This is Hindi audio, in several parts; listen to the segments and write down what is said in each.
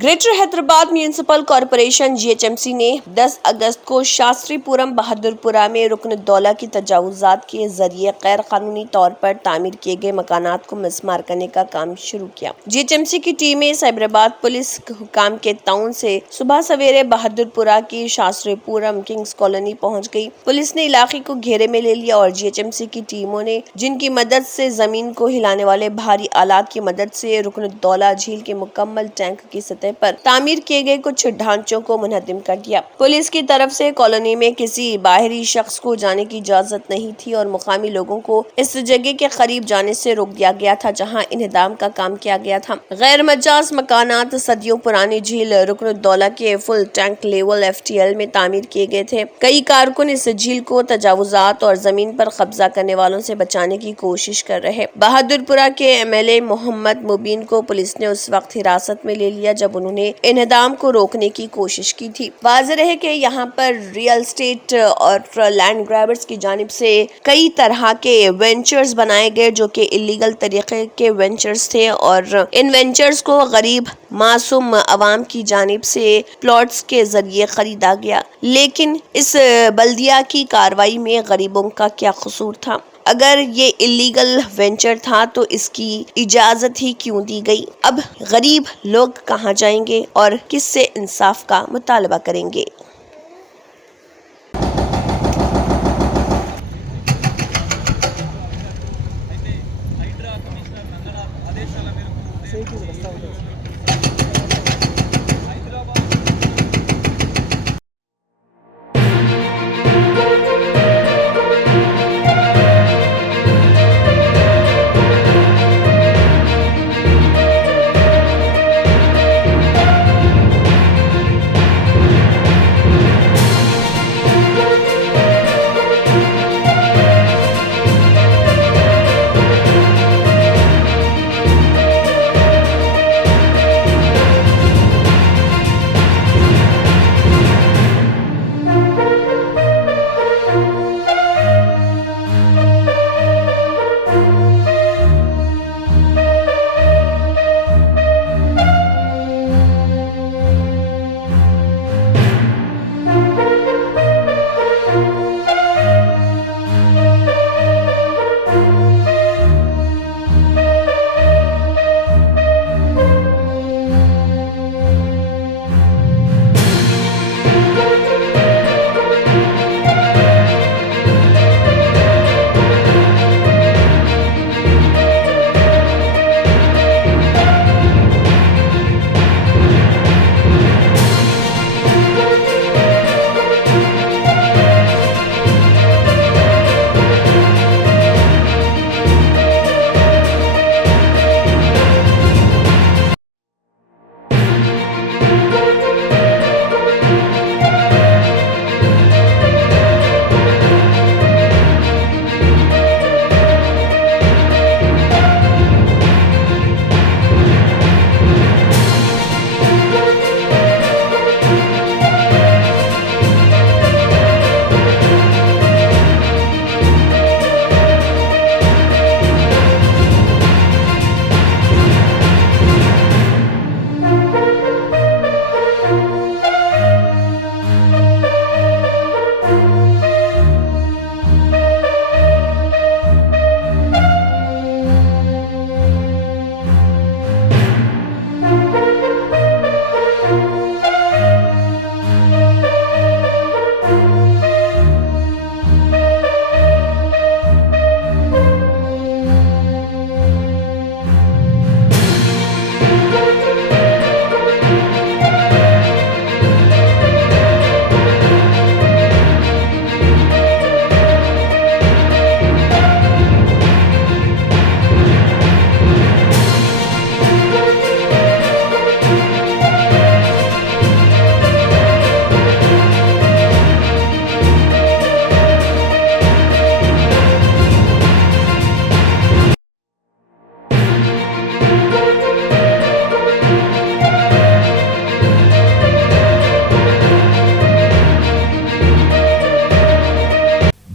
Greater Hyderabad municipal corporation GHMC ने 10 अगस्त को शास्त्रीपुरम बहादुरपुरा में रुकन-उद-दौला की तजावुजात के जरिए गैर कानूनी तौर पर तामीर किए गए मकानात को मिसमार करने का काम शुरू किया। GHMC की टीमें साइबराबाद पुलिस हुकाम के ताउन से सुबह सवेरे बहादुरपुरा की शास्त्रीपुरम किंग्स कॉलोनी पहुंच गई। पुलिस ने इलाके को घेरे में ले लिया और GHMC की टीमों ने जिनकी मदद से जमीन को हिलाने वाले भारी आलात की मदद से रुकन-उद-दौला झील के मुकम्मल टैंक की सतह पर तामीर किए गए कुछ ढांचों को मुनहदिम कर दिया। पुलिस की तरफ से कॉलोनी में किसी बाहरी शख्स को जाने की इजाजत नहीं थी और मुकामी लोगों को इस जगह के करीब जाने से रोक दिया गया था जहां इन्हदाम का काम किया गया था। गैर मजाज मकानात सदियों पुरानी झील रुकन-उद-दौला के फुल टैंक लेवल FTL में तामीर किए गए थे। कई कारकुन इस झील को तजावुजात और जमीन पर कब्जा करने वालों से बचाने की कोशिश कर रहे। बहादुरपुरा के MLA मोहम्मद मुबीन को पुलिस ने उस वक्त हिरासत में ले लिया जब उन्होंने इन्हदाम को रोकने की कोशिश की थी। वाज़ेह है कि यहाँ पर रियल एस्टेट और लैंड ग्रैबर्स की जानिब से कई तरह के वेंचर्स बनाए गए जो कि इलीगल तरीके के वेंचर्स थे और इन वेंचर्स को गरीब मासूम अवाम की जानिब से प्लॉट्स के जरिए खरीदा गया। लेकिन इस बल्दिया की कार्रवाई में गरीबों का क्या कसूर था? अगर ये इलीगल वेंचर था तो इसकी इजाजत ही क्यों दी गई? अब गरीब लोग कहाँ जाएंगे और किससे इंसाफ का मुतालबा करेंगे?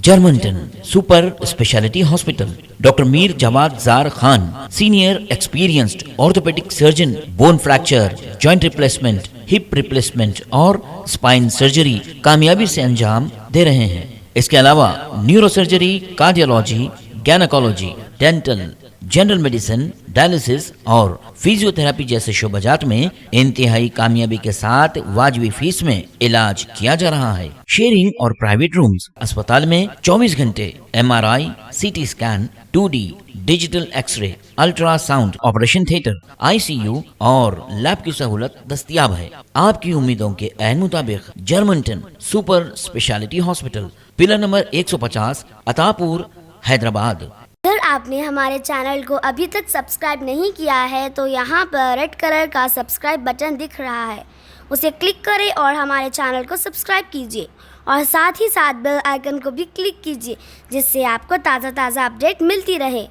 जर्मनटन super speciality hospital, doctor Mir Jawad Zar Khan, senior experienced orthopaedic surgeon, bone fracture, joint replacement, hip replacement और स्पाइन सर्जरी कामयाबी से अंजाम दे रहे हैं। इसके अलावा neuro surgery, cardiology, gynaecology, dental, general medicine, dialysis और फिजियोथेरेपी जैसे शोबाजात में इंतहाई कामयाबी के साथ वाजबी फीस में इलाज किया जा रहा है। शेयरिंग और प्राइवेट रूम्स, अस्पताल में 24 घंटे MRI, CT scan, 2D digital x ray, ultrasound, operation theatre, ICU और लैब की सहूलत दस्तयाब है। आपकी उम्मीदों के ऐन मुताबिक Germanten super speciality hospital, pillar number 150, Attapur, Hyderabad. अगर आपने हमारे चैनल को अभी तक सब्सक्राइब नहीं किया है तो यहाँ पर रेड कलर का सब्सक्राइब बटन दिख रहा है, उसे क्लिक करें और हमारे चैनल को सब्सक्राइब कीजिए और साथ ही साथ बेल आइकन को भी क्लिक कीजिए, जिससे आपको ताज़ा अपडेट मिलती रहे।